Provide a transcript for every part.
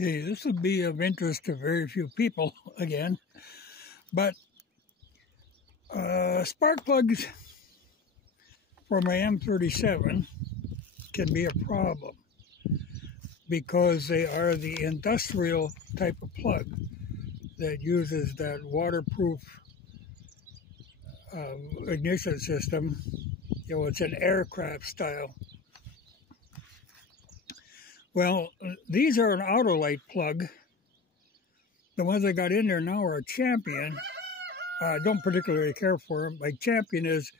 Okay, this would be of interest to very few people again, but spark plugs for my M37 can be a problem because they are the industrial type of plug that uses that waterproof ignition system. You know, it's an aircraft style. Well, these are an Autolite plug. The ones I got in there now are a Champion. I don't particularly care for them. Like Champion is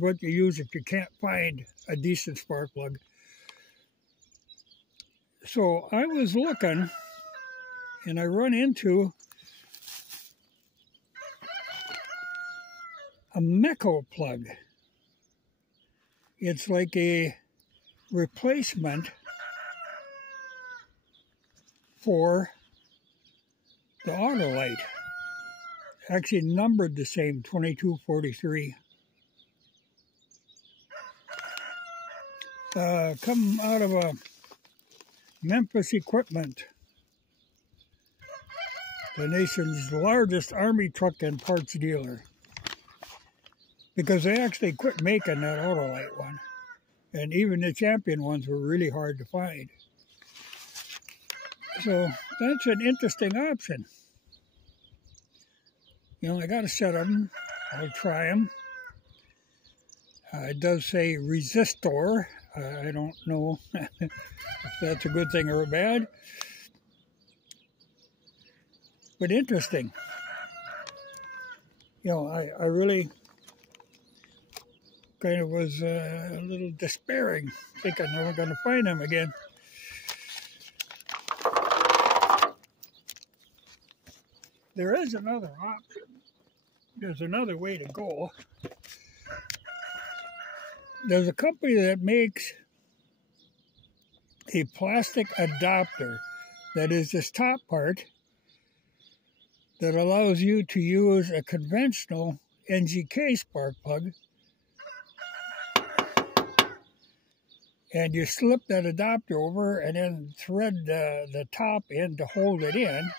what you use if you can't find a decent spark plug. So I was looking, and I run into a mecca plug. It's like a replacement for the Autolite. Actually numbered the same, 2243. Come out of a Memphis Equipment, the nation's largest army truck and parts dealer, because they actually quit making that Autolite one, and even the Champion ones were really hard to find. So that's an interesting option. You know, I got a set of them. I'll try them. It does say resistor. I don't know if that's a good thing or bad, but interesting. You know, I really kind of was a little despairing, thinking I'm never going to find them again. There is another option. There's another way to go. There's a company that makes a plastic adapter that is this top part that allows you to use a conventional NGK spark plug, and you slip that adapter over and then thread the top in to hold it in.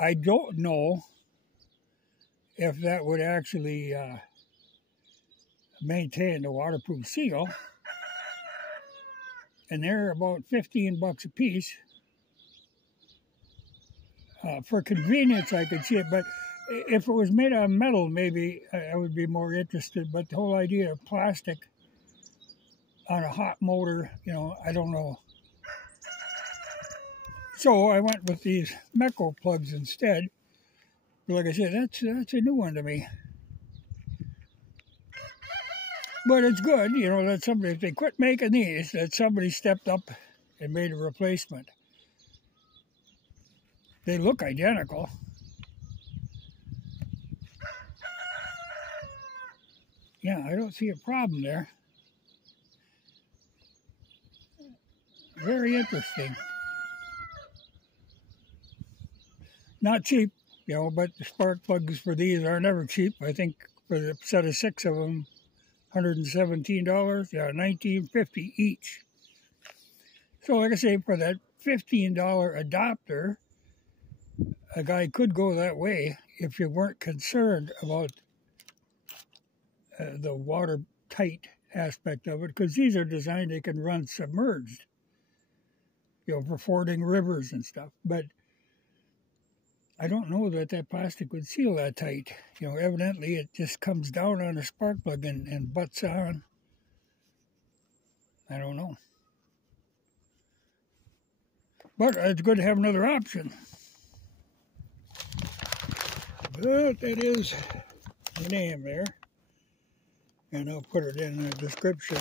I don't know if that would actually maintain the waterproof seal, and they're about 15 bucks a piece. For convenience, I could see it, but if it was made out of metal, maybe I would be more interested. But the whole idea of plastic on a hot motor, you know, I don't know. So I went with these mecca plugs instead. But like I said, that's a new one to me. But it's good, you know, that somebody, if they quit making these, that somebody stepped up and made a replacement. They look identical. Yeah, I don't see a problem there. Very interesting. Not cheap, you know, but the spark plugs for these are never cheap. I think for the set of 6 of them, $117, yeah, $19.50 each. So like I say, for that $15 adapter, a guy could go that way if you weren't concerned about the watertight aspect of it, because these are designed, they can run submerged, you know, for fording rivers and stuff. But I don't know that that plastic would seal that tight. You know, evidently it just comes down on a spark plug and butts on. I don't know. But it's good to have another option. But that is the name there. And I'll put it in the description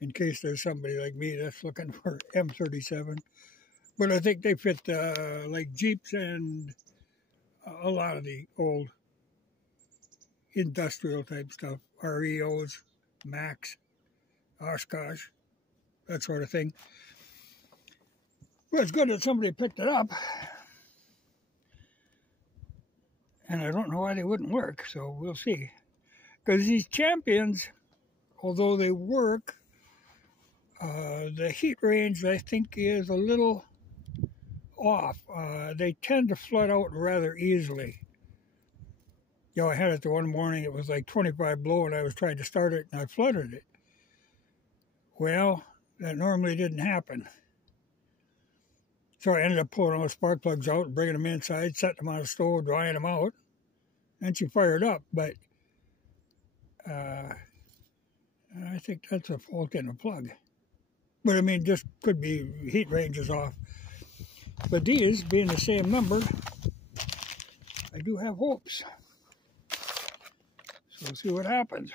in case there's somebody like me that's looking for M37. But I think they fit like Jeeps and a lot of the old industrial type stuff, REOs, Max, Oshkosh, that sort of thing. Well, it's good that somebody picked it up. And I don't know why they wouldn't work, so we'll see. Because these Champions, although they work, the heat range, I think, is a little off. They tend to flood out rather easily. You know, I had it the one morning, it was like 25 below, and I was trying to start it, and I flooded it. Well, that normally didn't happen. So I ended up pulling all the spark plugs out and bringing them inside, setting them on the stove, drying them out. And she fired up, but I think that's a fault in the plug. But I mean, just could be heat ranges off. But these, being the same number, I do have hopes. So we'll see what happens.